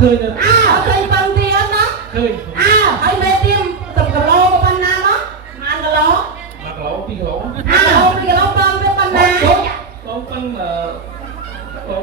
khơi được khơi bằng tiền đó khơi ai mê tim tập cà lô của ban nam đó mà ăn cà lô mà cà lô pi cà lô pi cà lô bơm với ban nam lô bơm là lô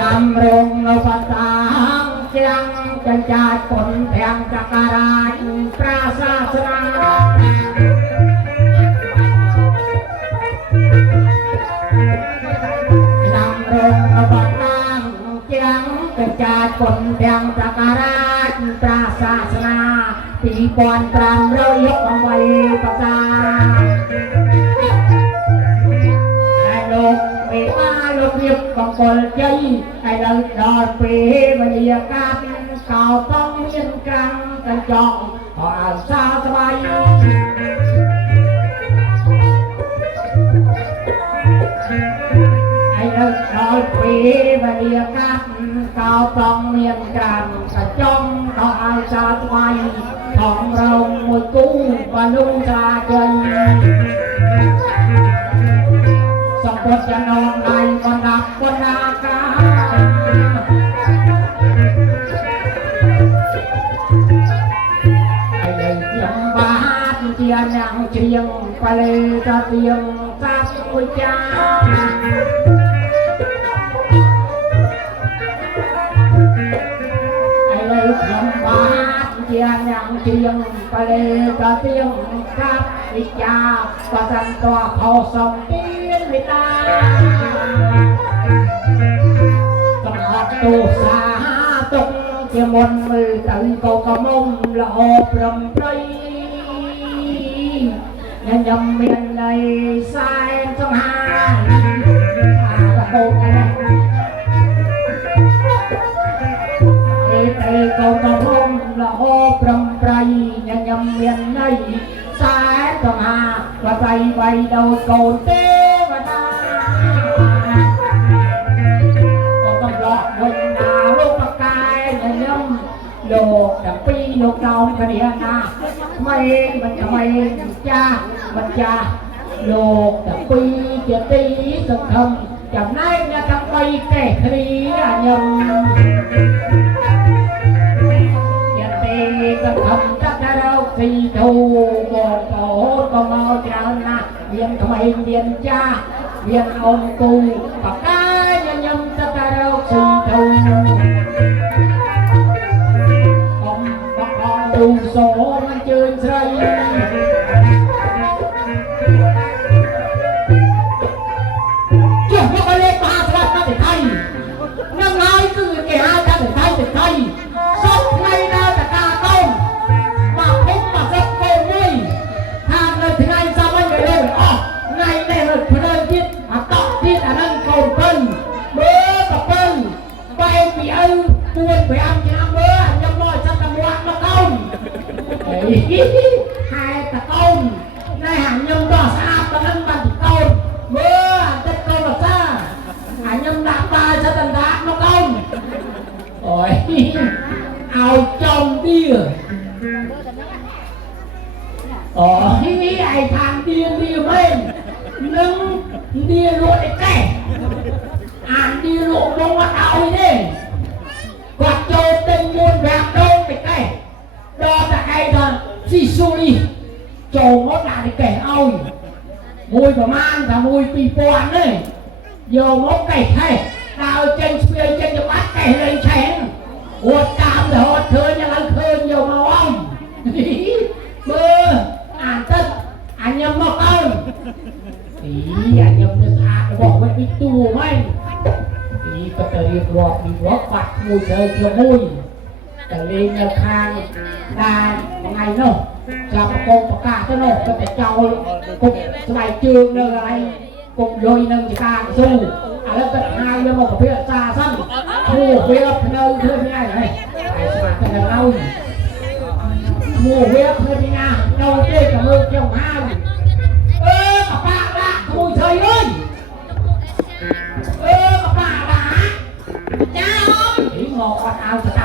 นำรงเอาภาษาเชียงจันจาผลแห่งจักรราชพระศาสนานำรงเอาภาษาเชียงจันจาผลแห่งจักรราชพระศาสนาปีปอนตรำเรายกเอาไว้ประกาศแต่โลกไม่ว่าโลกเรียบบังกลใจไอ้เราดอดเปย์บรรยากาศเก่าต้องยืนกลางกันจองพออาสาสบายไอ้เราดอดเปย์บรรยากาศเก่าต้องยืนกลางกันจองพออาสาสบายของเราหมดกู้บรรลุชาเจนสมบูรณ์จะนอนในบนดับบนอากาศไอ้เด็กยังบ้านเจียนยังเชียงไปเลยจะเตียงจับกุญแจไอ้เด็กยังบ้านเจียนยังเชียงไปเลยจะเตียงจับกุญแจประจันตัวเขาส่งไม่ตาต้องหัดตัวสาตกเกี่ยมนมือตื่นโกกระมุมละโอบรำไรยังยำเมียนในสายสงหาละโอบกันเอเตโกกระมุมละโอบรำไรยังยำเมียนในสายสงหาว่าใจไว้โดยโกนเต้โลกดับปีโลกเราคดีนาไม่มันจะไม่จ้ามันจะโลกดับปีจะตีสังคมจำได้เนี่ยทำไปแก่คดียังจะตีสังคมถ้าเราสีถูกบอกโอ้ก็มาเจ้านะเรียนทำไมเรียนจ้าเรียนองกูปากกายังถ้าเราสีถูกดูโสมันเจอใครจุดพวกเล็กมาสลับมาแต่ไทยนั่งไงคือแก่หาจากแต่ไทยแต่ไทยซบในดาวแต่กาต้มมาพุ่งมาซับโกงเลยทางเลยถึงไงสามันเลยเลยอ๋อไงในเลยเพลินทิศมาต่อทิศอันนั้นโกงเป็นเบอร์กับเป็นไปปีเอ้ปวนไปอัมยามเบอร์ยังมอจัตวัดมาต้มhai tà tôn nay hàng nhâm đỏ xa tà nâng bằng tôn mưa tất tôn là xa hàng nhâm đạp ba cho tần đạp nó tôn ôi ao trong đi ôi ai thằng điên đi bên nâng đi lộ để kẻ hàng đi lộ bông bắt đầu đi quạt trâu tên muôn vàng đâu để kẻ đó là ai thôi si suri trầu mót lại để kẻ ôi mùi của man là mùi pì poan đấy giờ mót kẻ thay tao trên xuôi trên cho bắt kẻ lên chén hột cam để hột thơ nhà lăng khơi nhiều màu ông bơ tất anh nhầm mọc ông anh nhầm được bỏ với bị tù mấy có thể đi bọc bạc mùi trời chiều mùiแต่เลี้ยงทางได้ยังไงเนาะจะประกงประกาศเนาะก็แต่เจ้ากุกสบายจืดเลยอะไรกุกโยยนึงจะกางสู้แล้วก็หายเลยบอกเพื่อซาสั้นคู่เวียบเนยเพื่อนไม่ได้เลยไอ้สมัครเป็นเราคู่เวียบเพื่อนไม่ได้เราเจ๊กับมือเจ้าห้าวกับปากละคู่เฉยเลย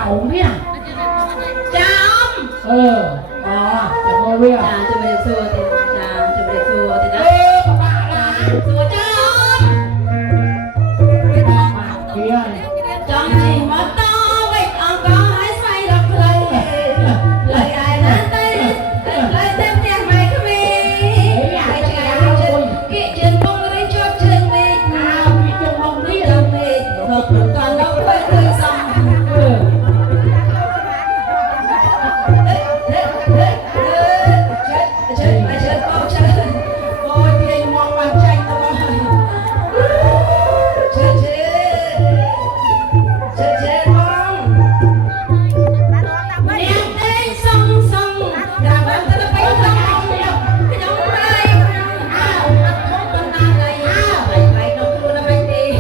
ổng kia cha ông chẳng ngồi bia cha cho mình xua thì cha cho mình xua thì đó các bạn là xua cha ông kia trong chỉ mất to vậy ông có hãy xoay đập lời lời ai nói tay lời thêm tiền mày không đi kệ chân bông đi cho chân đi bị chung không biết chân đi thật còn đâu quay cười xong chết con chết ôi thì mong bằng tranh tao chết con ném đến sông sông đàn bạn ta đã bay ra không cái giống đây không con nào này bay đâu luôn nó bay đi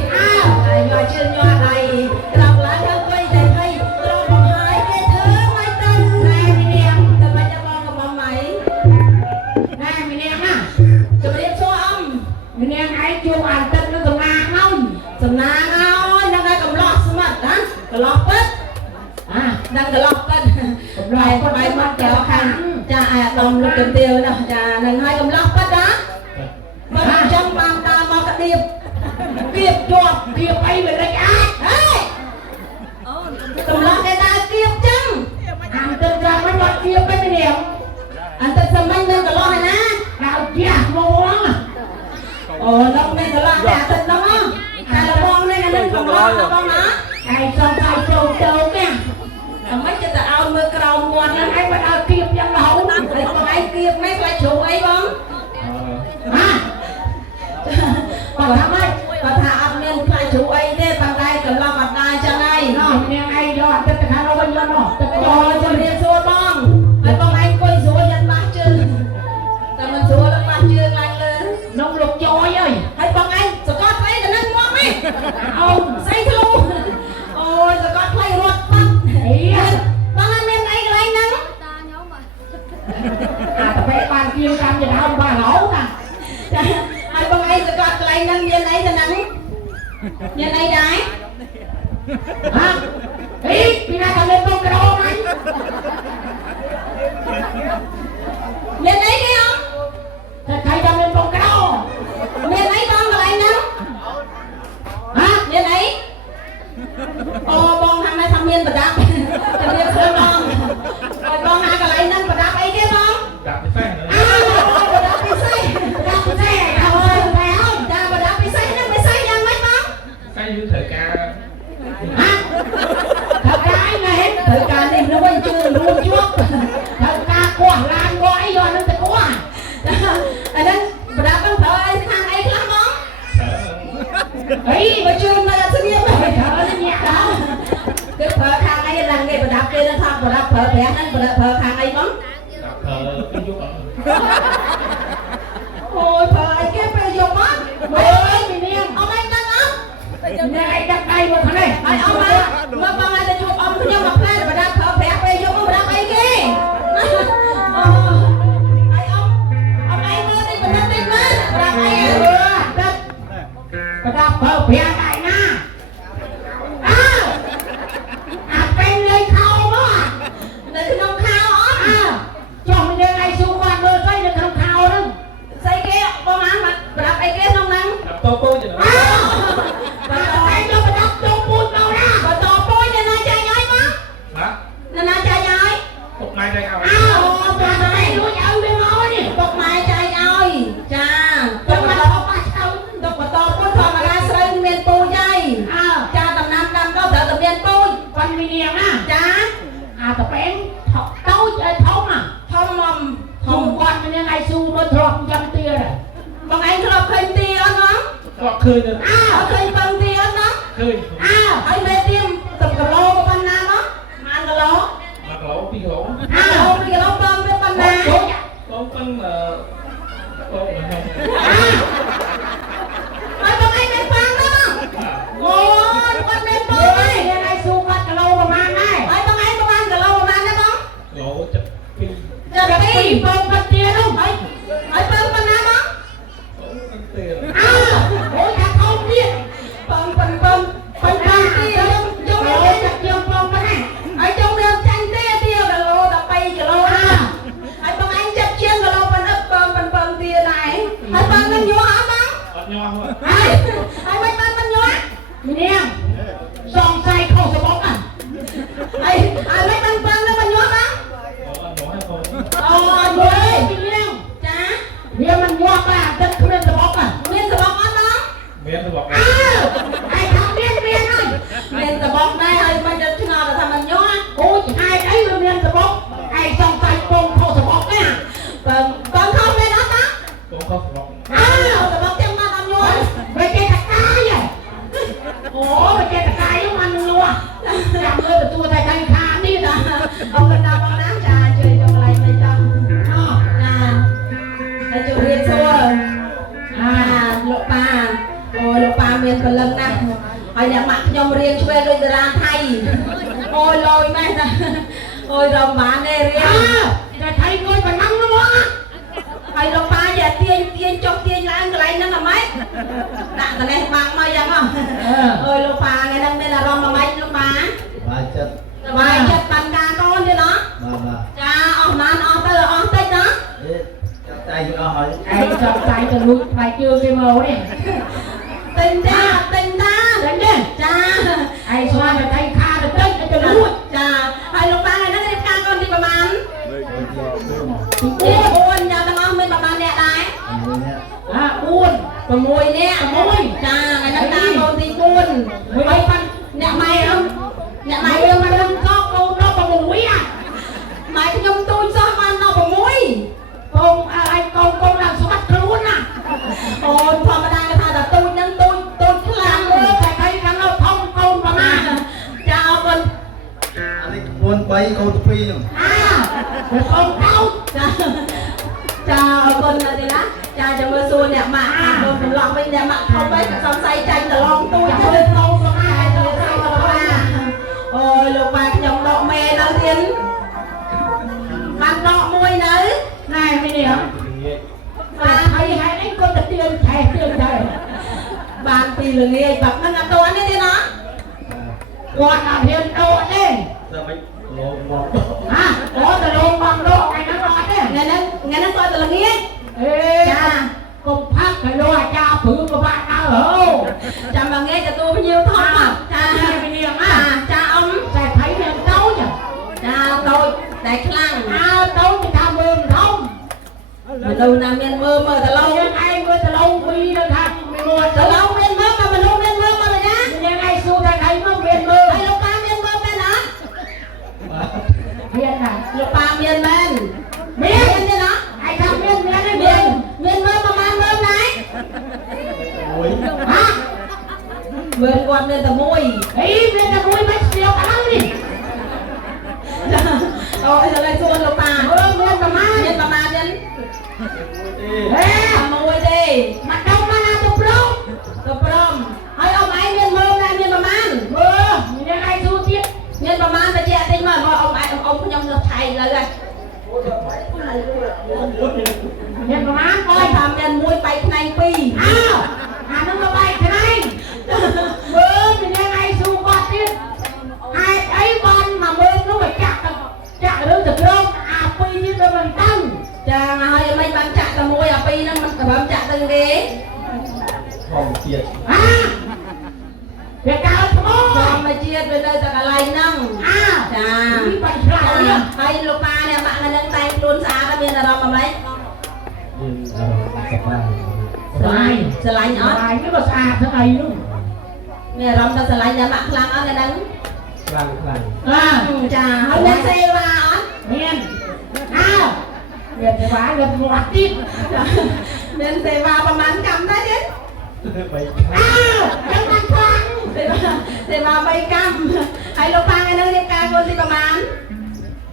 nhòa chân nhòa này làm lá theo quay để hay rồi một hai cái thứ mấy tên này ném tao bay cho conกับmày này mình em á cho mày đem số ông mình em hãy chung ăn tên nó từng ngang không សំណាងអើយនឹងឲ្យកំឡោះស្មាត់ណាកន្លោះពិតនឹងកន្លោះពិតបាយមកចៅខាងចាអាដំលោកជំទាវណាចានឹងឲ្យកំឡោះពិតណាបើចាំបានតាមមកកដៀបគៀបជាប់គៀបអីមិនលេចអាចហេកំឡោះគេដើរគៀបចឹង ăn tên ra mấy loại kia mấy cái điểm អន្តរសម័យនឹងកន្លោះឯណា nào chia mua អូនោះមានកន្លោះតែអាទិត្យនោះតែលបងនេះនឹងកំឡោះបងណា ai xong ai trâu trâu nha អាមិនចិត្តទៅឲ្យមើលក្រោមមាត់ហ្នឹង ai mà đào kịp chẳng đâu ហើយបងឯងគៀបមិនខ្លាចជ្រូកអីបង hả បើថាម៉េចបើថាអត់មានខ្លាចជ្រូកអីទេប៉ុន្តែកន្លងអត់ដែរចឹងហើយ nó nè ai do tất cả nó bên nó tất ចូល cả ជំរាបសួរបងហើយបងឯងអង្គុយស្រួលយ៉ាងបាស់ជើងតែមិនស្រួលដល់បាស់ជើងឡើងលើ nông lục trôi ơi ហើយបងឯងសកត់ស្អីទៅនឹងមកនេះ ông ស្អីធ្លុះអូយសកត់ផ្លៃរត់បាត់ ý បងឯងមានអីកន្លែងហ្នឹង tập bé ban kia cam gì đâu ba lỗ nè ចាហើយបងឯងសកត់កន្លែងហ្នឹងមានអីទៅហ្នឹងមានអីដែរ hả ý đi ra thằng lên con cái đồ này មានអីគេអត់ thật thầy thằng lên con cái đồ មានអីបងកន្លែងហ្នឹង hả មានអីអូបងថាម៉ែថាមានប្រដាប់ជំរាបសួរបងហើយបងថាកន្លែងហ្នឹងប្រដាប់អីគេបង đặt cái phanh nữa ប្រដាប់ពិសេស đọc xe đâu ơi mẹ ơi ចាប្រដាប់ពិសេសហ្នឹងពិសេសយ៉ាងម៉េចបង phanh như thời ca hả thật cái này ត្រូវការនេះនោះវិញជឿរួមជួប thật ca quả lan gọi do nó tự quả អាហ្នឹងប្រដាប់ហ្នឹងប្រើអីខាងអីខ្លះបង ý បើជឿនៅអត់ស្ងៀម phải thở nó nhẹ đó គឺប្រើខាងអីឡើងគេប្រដាប់គេនឹងថាប្រដាប់ប្រើប្រាស់ហ្នឹងប្រើខាងអីបង đặt thờ cái chút ở អូយប្រើអីគេពេលយកមក ơi mình em អត់ឯងដឹងអត់ mình em ai đặt đây một thằng này ហើយអត់មកបងឯងទៅជួបអ៊ំខ្ញុំមកផ្លែប្រដាប់ប្រើប្រាស់ពេលយកមកប្រដាប់អីគេអូហើយអ៊ំឯងមើលតិចបន្តិចតិចមើលប្រដាប់អី đất cái đạp phở bè đại na bên lên khâu đó នៅក្នុងខោអត់ cho mình lên ai xung quanh đôi tay lên trong khâu đó ស្អីគេបងអានប្រដាប់អីគេក្នុងហ្នឹង đặt tô cô chứ nữa បើតែយកប្រដាប់ចូលពូជមកណា បើតពុយនៅណាចាញ់ហើយបង đó នៅណាចាញ់ហើយ hôm nay đây ao អូតែតែលួចឲ្យវាមកនេះ ពុកម៉ែចាញ់ឲ្យចា ទៅ ទៅ មក បន្ត ដល់បាច់ទៅ ទៅបន្តពុយធម្មតាស្រូវមានពូជហើយ ចាដំណាំដាំទៅត្រូវតែមានពូជ con mình em á ចា tập bén tối thống à ធំមុំធំ xung quanh mình lên ai xu nó thọt trăm tia rồi បងឯងធ្លាប់ឃើញទីអត់ហ្នឹង có khơi nữa អត់ឃើញពឹងទីអត់ហ្នឹង khơi ហើយមេទៀមទឹកគីឡូប៉ុណ្ណាមកម៉ានគីឡូ mặt lỗ pi lỗ គីឡូពីគីឡូពឹងវាប៉ុណ្ណា có phân là có ហើយបងឯងមានពឹងទេបងអូយគាត់មានពឹងហើយ lên ai xu quanh cái lô mà mang này ហើយបងឯងប្រហែលគីឡូប៉ុណ្ណាទេបង lỗ chặt pi ចាប់ពី đi bông con tia đâu ហើយពឹងប៉ុណ្ណាបង lỗ phân tiền ôi thằng không biết ពឹងទីយកយក ôi យក chặt chiều bông cái này เนี่ยสองใจเข้าสมองอ่ะ ไอ้ไม่บังเฟิงแล้วมันยั่วมั้ง หนูให้เขา อ๋อ เฮ้ เว้ย ยพี่เนี่ย จ้า เนี่ยมันยั่วป่ะจะเคลื่อนสมองอ่ะ เมียนสะบอกอ่ะน้อง เมียนจะบอก อ้าวไอ้ทำเมียนเลย เมียนสะบอกได้ไอ้มันจะชนะแต่ทำมันยั่ว โอ้ยไอ้ไอ้เมียนสมองไอ้สองใจโป่งเข้าสมองเนี่ย เปิงเข้าเลยนะจ๊ะ ตรงเขาบอก อ้าวสะบอกเต็มมาทำยั่ว ไปเจตะกายอ่ะโอ้ไปเจตะกายแล้วมันนัวจับเลยตัวไทยไทยขานี่นะ เอากระดาษเอาน้ำจ้าช่วยทำอะไรไปจ้า อ๋อ จ้าไอ้จุเรียนซัว លោកប៉ាអូយលោកប៉ាមានព្រលឹងណាស់ហើយអ្នកម៉ាក់ខ្ញុំរៀនឆ្វេងដូចតារាថៃអូយលយម៉ែណាអូយរំបានទេរៀន จะไทยงวยมันนั่งนะวะ ហើយលោកប៉ាយ៉ាទាញចុះទាញឡើងកន្លែងហ្នឹងអាម៉េចដាក់តនេះបាំងមកយ៉ាងហ៎អូយលោកប៉ាថ្ងៃហ្នឹងមានអារម្មណ៍អាម៉េចលោកប៉ា បាយចិត្ត សប្បាយចិត្តបានការកូនទេណោះ បាទ ចាអស់បានអស់ទៅអស់តិចណា អេចាប់តែយកអស់ហើយ ไอ้จับใจจะลุกไปเจอไปเมาเนี่ย ទិញតា เด่นเนี่ย ចា ไอ้สวานจะไทยคาจะเต้นจะลุก ចាហើយលោកប៉ាថ្ងៃហ្នឹងរៀបការកូនទីប្រហែល อ้วน អូនញ៉ាំទាំងអស់មានប្រហែលអ្នកដែរ មួយនេះ อ้วน 6នាក់ 6 ចាថ្ងៃហ្នឹងតាកូនទី4 ไอ้ปัน អ្នកម៉ែខ្ញុំអ្នកម៉ែ ไอ้ ខ្ញុំ มันนั่งก็กูนอกประมุยอ่ะ ម៉ែខ្ញុំទូចសោះបានដល់6 กงอะไรกงหลังสวัสดิ์ครูน่ะ អូនធម្មតាគេថាតែទូចហ្នឹងទូចខ្លាំង เออแต่ใครกันเราท่องกงประมาณ ចាអរគុណ អានេះ4 3កូន2នោះ เป็นกงเก้า ចាចាអរគុណណាស់ទេណាចាចាំមើលសួរអ្នកម៉ាក់កូនកំឡោះវិញអ្នកម៉ាក់ធំវិញក៏សំស័យចាញ់តឡងទូច อย่า ទៅ ไปกงประมาณ លោកប៉ាអូយលោកប៉ាខ្ញុំដកមេនៅទៀតបានដកមួយនៅ นายไม่เนี่ย បាន ใครให้ไอ้คนจะเตือนแทนเตือนใจ បានពីល្ងាចបាត់ហ្នឹងអត់ទាន់ទេទេណា ก่อนอาเพียนโดดเอง តែមិនលោមក ฮะโอ้แต่ลงบังโลกไอ้นั่นรอดเนี่ย ថ្ងៃហ្នឹងគាត់ទៅល្ងាច เอ๊ะกงพักกันโลกจ้าผืนกับบ้านเอาเหรอ ចាំល្ងាចទទួលភ្ញៀវធំចា ใช่ไม่เนี่ยอ่ะ ចាអ៊ំ ใส่ไผ่เนี่ยเต้าเนี่ย ចាតូចតែខ្លាំង เอาเต้าจะทำเมืองท่อง មនុស្សណាមានមើលតឡ เรา ង ยังไงเมื่อจะลงปีนะครับไม่หมด តឡងមានមើលក៏មនុស្សមានមើលមកណា ยังไงสู้ใครมาเวียนมือ ហើយលោកប៉ាមានមើលមែនអត់ เวียนไหน លោកប៉ាមានមែន เมีย មានទេណា ไอ้ทำเมียนเมียได้ មា เมีย ន น មានមើលប្រហែលមើលណៃ មួយ ฮะ មើលគាត់មានតែមួយ เฮ้ยเมียจะมุ้ยไม่เสียวกันนี่ អូយទៅឲ្យសួរលោកប៉ា เออเมียนประมาณ មានប្រហែលទេ เฮ้ย មួយទេ มาต้องมานาตุปลุก ទៅព្រមហើយអ៊ំឯងមានមើលដែរមានប្រហែល เออยังไงสู้ទៀត មានប្រហែលបញ្ជាក់តិចមកអ៊ំឯងអ៊ំខ្ញុំទៅថៃលើហើយ មានប្រមាណ អើយថាមានមួយបែកផ្នែកពីរ อ้าวអានឹងមកបែកខ្នែងមើលមានยังไงสู้គាត់ទៀតហើយអីបានមកមើលនោះចាក់រឿងទៅក្រមអាពីរនេះទៅមិនដឹង ចាហើយមិនបានចាក់តែមួយអាពីរហ្នឹងមិនបានចាក់ទៅទេ ធម្មជាតិ អាវាកើតថ្ម ធម្មជាតិវានៅតែកន្លែងហ្នឹង អា ចា នេះបាញ់ឆ្លាតនេះ ហើយលោកប៉ាអ្នកម៉ាក់នៅនឹងតែងខ្លួនស្អាតហើយមានអារម្មណ៍អ្មេច មានអារម្មណ៍សប្បាយ ស្រឡាញ់ស្រឡាញ់អត់ ហើយនេះក៏ស្អាតទាំងអីនោះ មានអារម្មណ៍ថាស្រឡាញ់អ្នកម៉ាក់ខ្លាំងអត់នៅនឹង ខ្លាំង អា ចាហើយមានសេវាអត់ មានอ้าวเรียนแต่ว่าเรียนวัดดิ មានសេវាប្រហែលកម្មដែរទេ បី อ้าวยังมันฟัง សេវា3កម្មហើយលោកប៉ាថ្ងៃហ្នឹងរៀបការកូនទីប្រហែល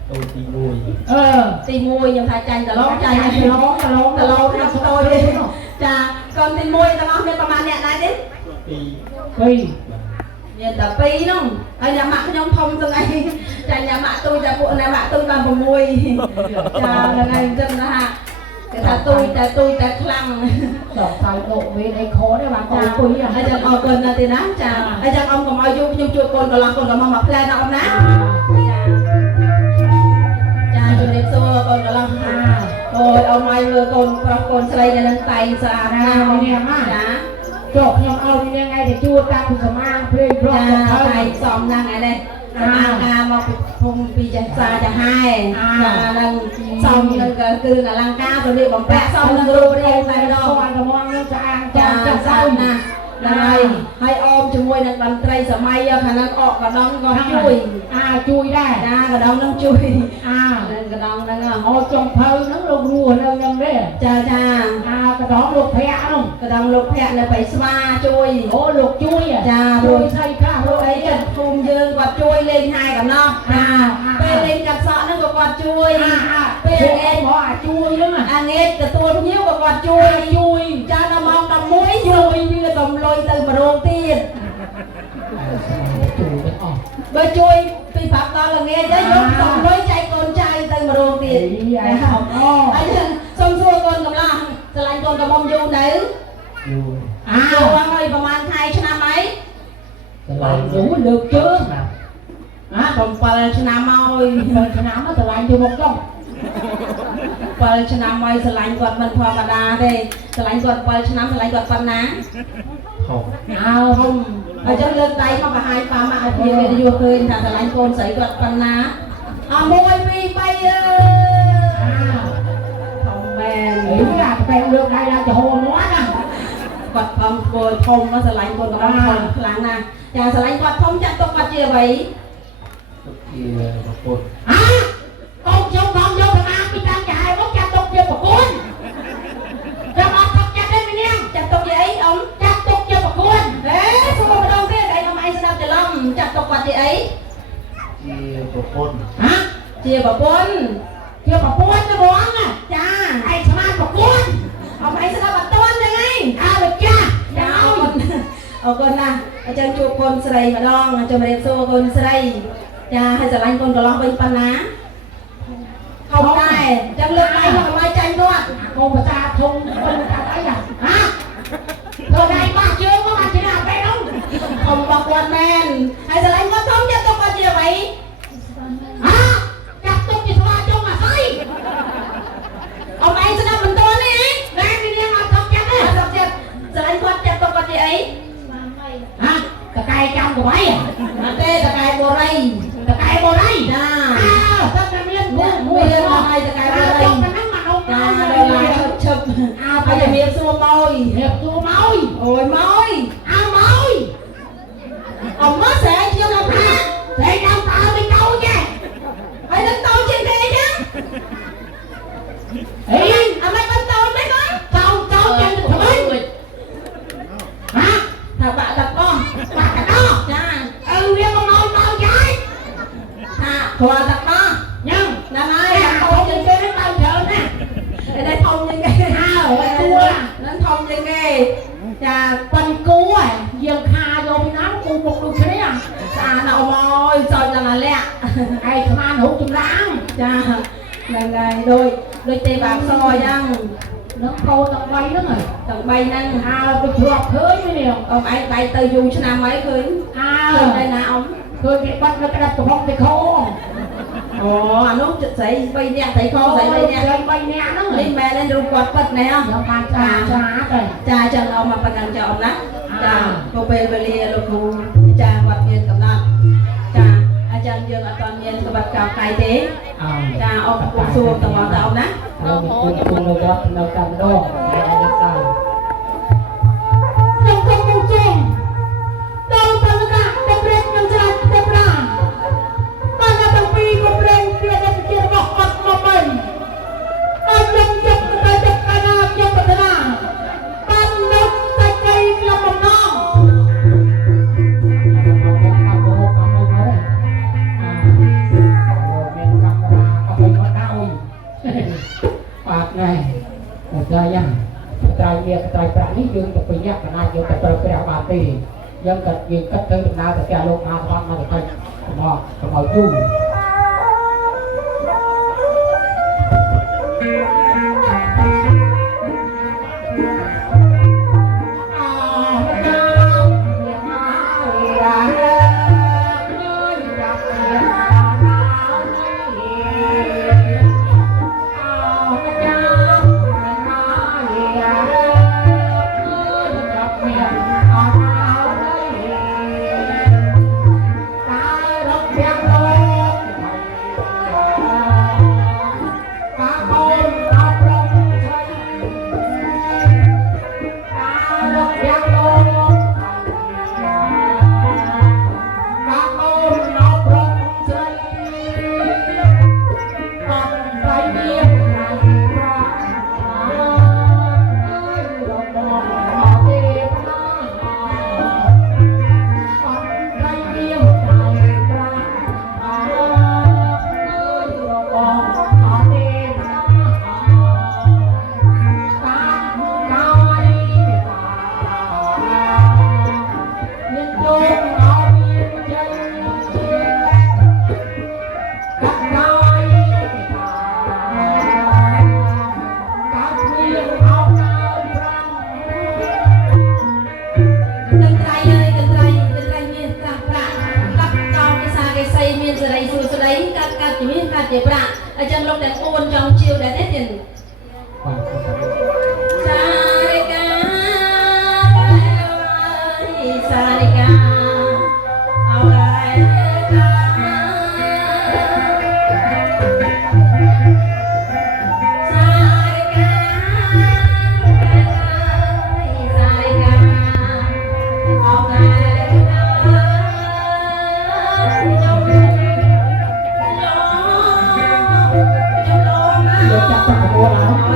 តូនទី เออ ទី1ខ្ញុំថាចាញ់តឡងចាញ់ จะร้องจะร้อง តឡងខ្ញុំស្ទយទេចាកូនទី1ទាំងអស់មានប្រហែលអ្នកដែរទេ 1 เฮ้ย មានតែ2ហ្នឹងហើយអ្នកម៉ាក់ខ្ញុំធំទាំងអីចាអ្នកម៉ាក់ទូចតែពួកអ្នកម៉ាក់ទូចបាន6ចាហ្នឹងហើយចឹងណាគេថាទូចតែខ្លាំង สอบไฟโตเวทไอ้โคได้บางคนคุยอ่ะ ហើយចឹងអរគុណណាស់ទេណាចាហើយចឹងអ៊ំកុំឲ្យយូរខ្ញុំជួបកូនកន្លះកូនកំមកផ្លែណាអ៊ំណាចាជំរាបសួរកូនកន្លះអូយអ៊ំឲ្យមើលកូនប្រុសកូនស្រីនៅនឹងតែងស្អាតណាស់ เนี่ยมา ចា จบยังเอายังไงแต่จูตามสมาเพลงเพราะ ចា เขา ហើយសំណាងឯនេះអាមកភូមិពីចាសាចាហាយចានឹងសំនឹងគឺគ្រឿងអលង្ការសម្លៀកបំពាក់សំនឹងរូបរាងតែម្ដង วันละวันនឹងចាចា ចា ចា សោ សោ ណាហើយអមជាមួយនឹងតន្ត្រីសម័យខាងហ្នឹងអកកដងក៏ជួយ ជួយដែរ ចាកដងហ្នឹងជួយ នឹងកដងហ្នឹង អូចុងភៅហ្នឹងលោករស់នៅហ្នឹងទេ ចាចា កដងលោកភ័ក្រហ្នឹង កដងលោកភ័ក្រនៅបៃស្វាជួយ អូលោកជួយ ចា ជួយស្អីខ្លះ ព្រោះ លោក អី អី ចិត្តភូមិយើងគាត់ជួយលេងហាយកំណោះពេលលេងកាត់សក់ហ្នឹងក៏គាត់ជួយពេលងាយ មកជួយហ្នឹង អាងាយទទួលភ្ញៀវក៏គាត់ជួយចាដល់ម៉ោង11ជួយវាសំលុយទៅម្ដងទៀត ជួយទាំងអស់ បើជួយពីប្រាប់ដល់ល្ងាចទៅយកសំលុយចែកកូនចៅទៅម្ដងទៀត ហើយ សូមសួរកូនកំឡោះស្រឡាញ់កូនកំមុំយូរនៅ យូរ ហើយប្រហែលខែឆ្នាំអី ឆ្លៃយូរលើកជើង 7ឆ្នាំមក 7ឆ្នាំមកឆ្លៃយូរមកចុះ 7ឆ្នាំមកស្រឡាញ់គាត់មិនធម្មតាទេស្រឡាញ់គាត់7ឆ្នាំស្រឡាញ់គាត់ប៉ុណ្ណា ហោ ធំអញ្ចឹងលើកដៃមកបង្ហាញប៉ាម៉ាក់ឲ្យវាយល់ឃើញថាស្រឡាញ់កូនស្រីគាត់ប៉ុណ្ណា1 2 3ធំមែន តែលើកដៃឡើងទៅហូរមាត់ណា គាត់ខំធ្វើធំមកស្រឡាញ់កូនកំពុងខ្លាំងណាស់ចាស្រឡាញ់គាត់ធំចាត់ទុកគាត់ជាអ្វី ជាប្រពុត កូនជុំផងយកតាពីតាមចាយមកចាត់ទុកជាប្រគួនចាំអត់ទុកចាត់ទេមីនាង ចាត់ទុកជាអីអ៊ំ ចាត់ទុកជាប្រគួន ហេសួរម្ដងទៀតឯងអ៊ំឯងស្ដាប់ច្រឡំចាត់ទុកគាត់ជាអី ជាប្រពុត ជាប្រពន្ធ ជាប្រគួនទៅហ្មង ចា ឯងស្មានប្រគួន អ៊ំឯងស្ដាប់អត់ទាន់ចឹងឯង លោកចា ចាអរគុណណាស់អញ្ចឹងជួបកូនស្រីម្ដងជំរាបសួរកូនស្រីចាឲ្យស្រឡាញ់កូនកន្លោះវិញប៉ុណ្ណាធំដែរអញ្ចឹងលើកដៃមកឲ្យចាញ់គាត់ កូនភាសាធំមិនថាអីហ៎ធ្វើដៃបោះជើងមកអត់ជិះដល់ពេលនោះ ធំរបស់គាត់មែនហើយស្រឡាញ់គាត់ធំចាត់ទុកគាត់ជាអ្វី ចាត់ទុកជាស្វាចុងអាស័យ អ៊ំឯងស្ដាប់មិនទាន់ទេឯង តែមីនាងអត់ទុកចាត់ទេ អត់ស្ដាប់ចិត្តស្រឡាញ់គាត់ចាត់ទុកគាត់ជាអី តកែចាំទៅហើយ អត់ទេតកែបូរី តកែបូរី ចា ទឹកតែមានមួយ មួយមកឲ្យតកែបូរី ហ្នឹងមកអុំ ចា ទៅ ដល់ឡាឈឹបហើយជំរាបសួរម៉ួយ រៀបទូមក អូយម៉ួយ អើមក អ៊ំមកស្រែកខ្ញុំដល់ថា តែដល់តើមិនទៅចេះ ហើយនឹងតូចជាងគេចឹង អី អត់មិនបានតូចទេបង ទៅចេះទៅធ្វើថាបាក់ទឹកបោះ បាក់កដោ ចា វាមកមកទៅយាយ ថាគ្រាន់ទឹកបោះ ញ៉ឹង ហ្នឹងហើយ តែ ថា ទៅ ធំ ជា ជាង ង គេ គេទៅច្រើនណាស់ តែធំជាងគេហ្នឹងធំជាងគេចា ប៉ិនគូយើងខាយកពីណាគូមុខដូចគ្នា ចាដល់មកចោចដល់អាលាក់ ឯស្មានរូបចម្លាង ចាហ្នឹងហើយដូចទេបាសអញ្ចឹង នឹងកោទាំង3ហ្នឹង ទាំង3ហ្នឹង អើទៅធ្លាប់ឃើញនេះ អ៊ំឯងបែកទៅយូរឆ្នាំហើយឃើញ អើ ឃើញតែណាអ៊ំ ឃើញគេបាត់នៅក្តាប់កំហុកទៅខោ អូអានោះចិត្តស្រី3នាក់ស្រីខស្រី3នាក់ 3នាក់ហ្នឹង នេះមែនទេរូបគាត់ពិតណែ យកបានស្អាតស្អាតទៅ ចាចឹងអមមកប៉ុណ្ណឹងចាអមណាចាទៅពេលវេលាលោកគ្រូចាគាត់មានកំណត់ចាអញ្ចឹងយើងអត់ទាន់មានក្បត់កៅកៃទេ អើ ចាអមពុកសួរទាំងអស់តើអមណា អើគុំគុំនៅវត្តនៅតាមដងហើយអត់តាមខ្ញុំគុំមុខជុំដល់បលកាតែព្រេងខ្ញុំច្រាច់តែប្រាបានតែទាំងពីរក៏ព្រេងពីអតិថិរបស់អត់មកវិញអត់យកយកទៅទឹកកាណាយកបដនាបាននៅតែកៃខ្ញុំបំណងបាទណែតែយ៉ាងត្រៃវាត្រៃប្រាក់នេះយើងទៅប្រញាប់ណាយើងទៅប្រើប្រាស់បានទេយើងក៏យើងគិតទៅដំណើរទៅផ្ទះលោកមកហត់មកទៅមកឲ្យយូរ chỉ biết là chỉ bạn ở trong lúc đánh buồn trong chiều để tết tiền Sarika Sarika Được chặt chặt của lão.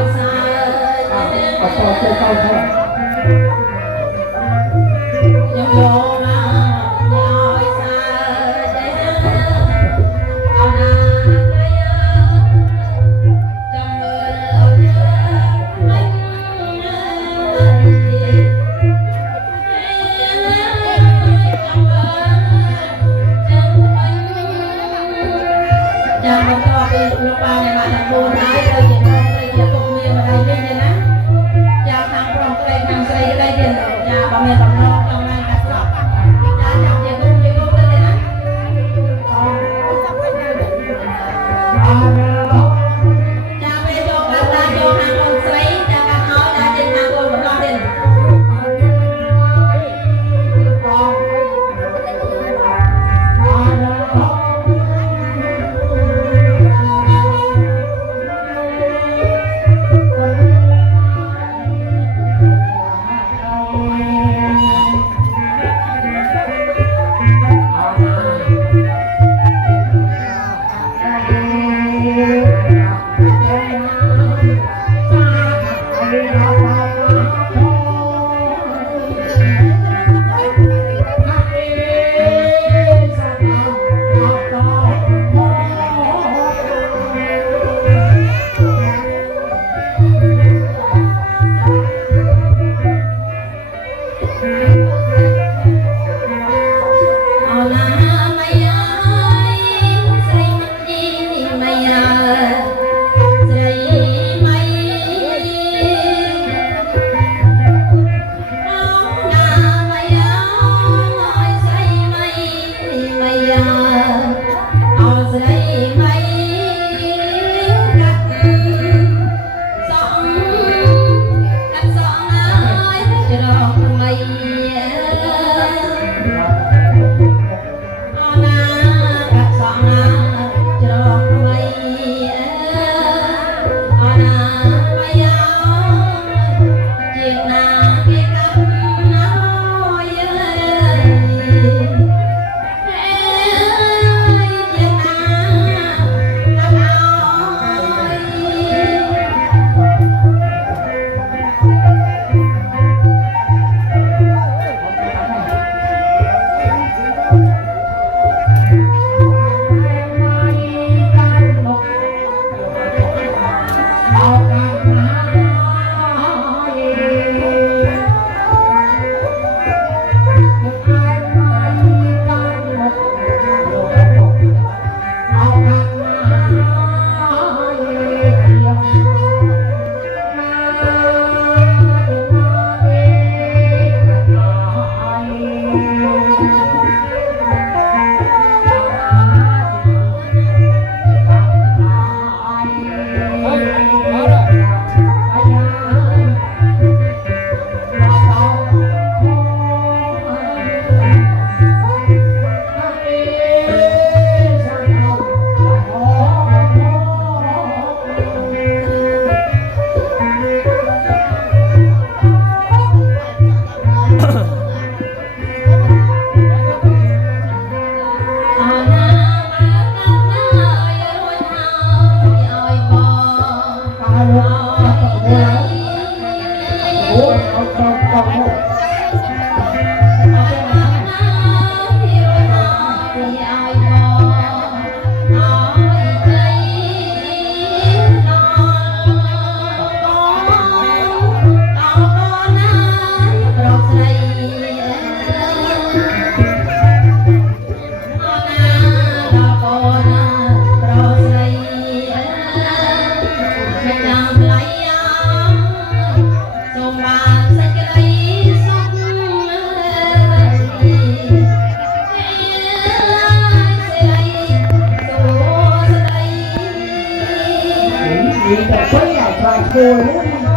try to